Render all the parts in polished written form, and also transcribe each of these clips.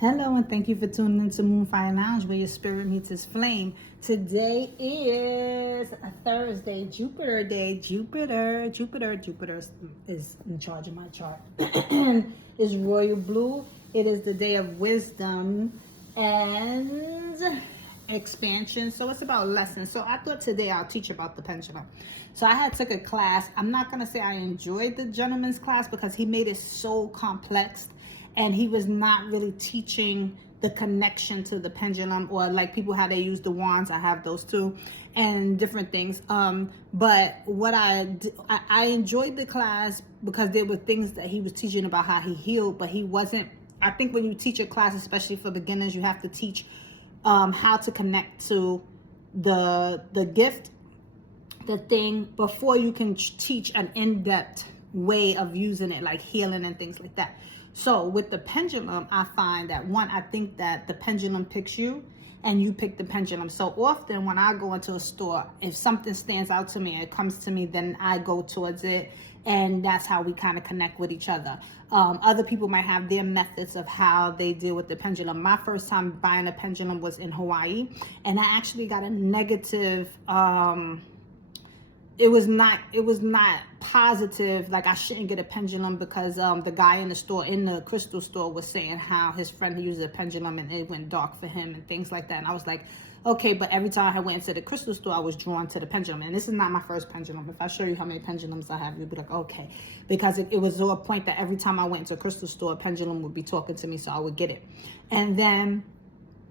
Hello, and thank you for tuning into Moonfire Lounge, where your spirit meets its flame. Today is a Thursday, Jupiter day. Jupiter is in charge of my chart. Is royal blue. It is the day of wisdom and expansion. So it's about lessons. So I thought today I'll teach about the pendulum. So I had took a class. I'm not going to say I enjoyed the gentleman's class because he made it so complex. And he was not really teaching the connection to the pendulum, or like people how they use the wands. I have those too, and different things. But what I enjoyed the class because there were things that he was teaching about how he healed, but he wasn't. I think when you teach a class, especially for beginners, you have to teach how to connect to the gift, the thing, before you can teach an in-depth way of using it, like healing and things like that. So with the pendulum, I find that I think that the pendulum picks you and you pick the pendulum. So often when I go into a store, if something stands out to me, it comes to me, then I go towards it. And that's how we kind of connect with each other. Other people might have their methods of how they deal with the pendulum. My first time buying a pendulum was in Hawaii, and I actually got a negative, it was not positive. Like, I shouldn't get a pendulum because the guy in the crystal store was saying how his friend used a pendulum and it went dark for him and things like that. And I was like, okay, but every time I went into the crystal store, I was drawn to the pendulum. And this is not my first pendulum. If I show you how many pendulums I have, you'll be like, okay. Because it was to a point that every time I went into a crystal store, a pendulum would be talking to me, so I would get it. And then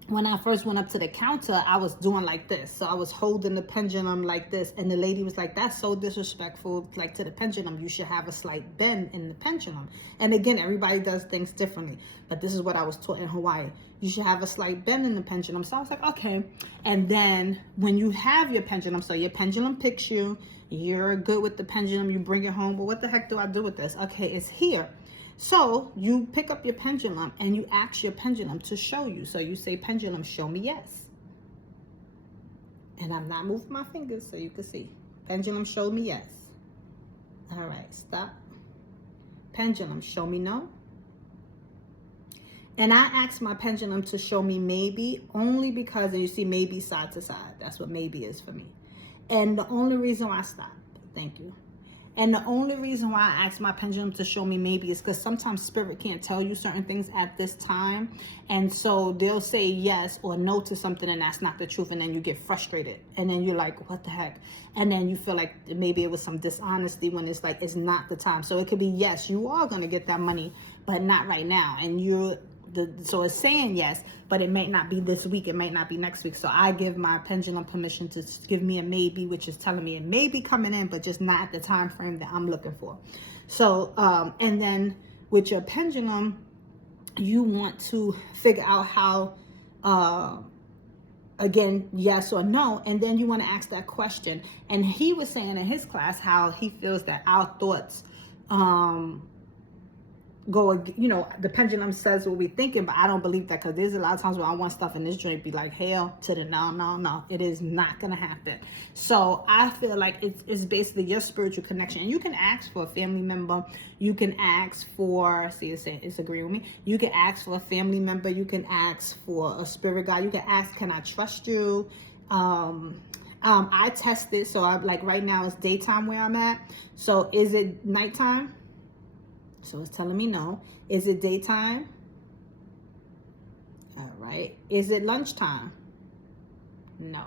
when I first went up to the counter, I was doing like this. So I was holding the pendulum like this. And the lady was like, that's so disrespectful, like, to the pendulum. You should have a slight bend in the pendulum. And again, everybody does things differently. But this is what I was taught in Hawaii. You should have a slight bend in the pendulum. So I was like, okay. And then when you have your pendulum, so your pendulum picks you, you're good with the pendulum, you bring it home. But what the heck do I do with this? Okay, it's here. So you pick up your pendulum and you ask your pendulum to show you. So you say, pendulum, show me yes. And I'm not moving my fingers so you can see. Pendulum, show me yes. All right, stop. Pendulum, show me no. And I asked my pendulum to show me maybe, only because you see maybe side to side. That's what maybe is for me. And the only reason why I stopped, thank you. And the only reason why I asked my pendulum to show me maybe is because sometimes spirit can't tell you certain things at this time. And so they'll say yes or no to something, and that's not the truth. And then you get frustrated. And then you're like, what the heck? And then you feel like maybe it was some dishonesty when it's like, it's not the time. So it could be, yes, you are going to get that money, but not right now. And so it's saying yes, but it may not be this week. It might not be next week. So I give my pendulum permission to give me a maybe, which is telling me it may be coming in, but just not at the time frame that I'm looking for. So, and then with your pendulum, you want to figure out how, again, yes or no. And then you want to ask that question. And he was saying in his class how he feels that our thoughts, the pendulum says what we're thinking, but I don't believe that, because there's a lot of times where I want stuff in this joint be like, hell to the no, it is not gonna happen. So I feel like it's basically your spiritual connection. And you can ask for a family member, you can ask for, it's agreeing with me, you can ask for a family member, you can ask for a spirit guide, you can ask, can I trust you? I tested, so I'm like, right now it's daytime where I'm at. So is it nighttime? So it's telling me no. Is it daytime? All right. Is it lunchtime? No.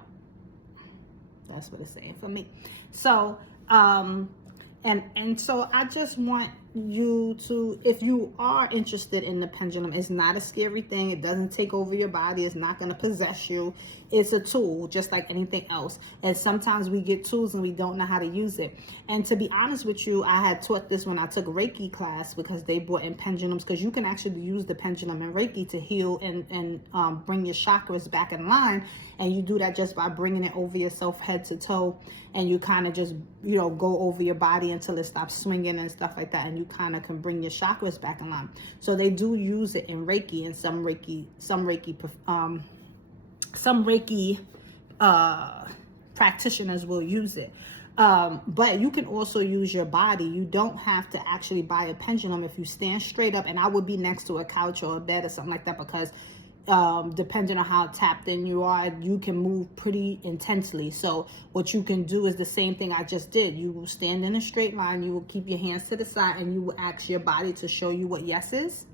That's what it's saying for me. So, and so I just want you to, if you are interested in the pendulum, it's not a scary thing. It doesn't take over your body. It's not going to possess you. It's a tool, just like anything else. And sometimes we get tools and we don't know how to use it. And to be honest with you, I had taught this when I took Reiki class, because they brought in pendulums, because you can actually use the pendulum in Reiki to heal and bring your chakras back in line. And you do that just by bringing it over yourself, head to toe, and you kind of just, go over your body until it stops swinging and stuff like that. And you kind of can bring your chakras back in line. So they do use it in Reiki, and some Reiki practitioners will use it. But you can also use your body. You don't have to actually buy a pendulum if you stand straight up. And I would be next to a couch or a bed or something like that, because depending on how tapped in you are, you can move pretty intensely. So what you can do is the same thing I just did. You will stand in a straight line, you will keep your hands to the side, and you will ask your body to show you what yes is,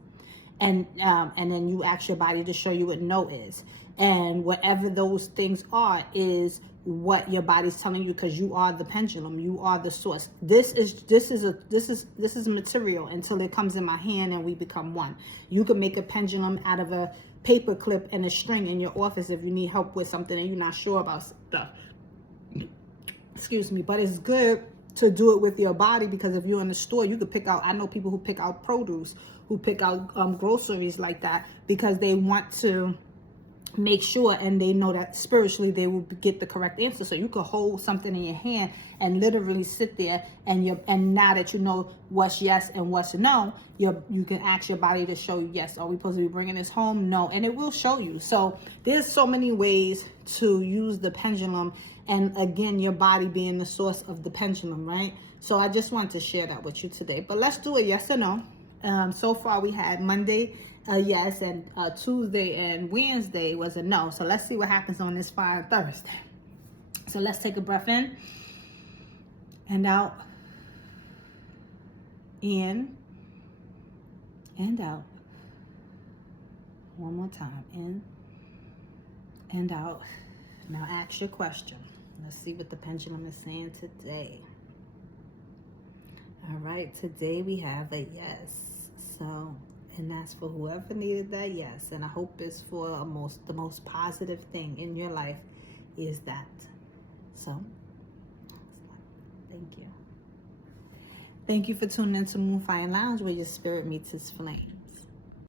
and then you ask your body to show you what no is, and whatever those things are is what your body's telling you, because you are the pendulum, you are the source. This is material until it comes in my hand and we become one. You can make a pendulum out of a paper clip and a string in your office if you need help with something and you're not sure about stuff. Excuse me. But it's good to do it with your body, because if you're in the store, you could pick out, I know people who pick out produce, who pick out groceries like that, because they want to make sure, and they know that spiritually they will get the correct answer. So you could hold something in your hand and literally sit there, and now that you know what's yes and what's no, you can ask your body to show you, yes, are we supposed to be bringing this home? No. And it will show you. So there's so many ways to use the pendulum, and again, your body being the source of the pendulum, right? So I just wanted to share that with you today. But let's do a yes or no. So far we had Monday yes, and Tuesday and Wednesday was a no. So let's see what happens on this fine Thursday. So let's take a breath in and out, in and out. One more time, in and out. Now ask your question. Let's see what the pendulum is saying today. All right, today we have a yes. So, and that's for whoever needed that yes. And I hope it's for the most positive thing in your life is that. So, thank you. Thank you for tuning into Moonfire Lounge, where your spirit meets its flame.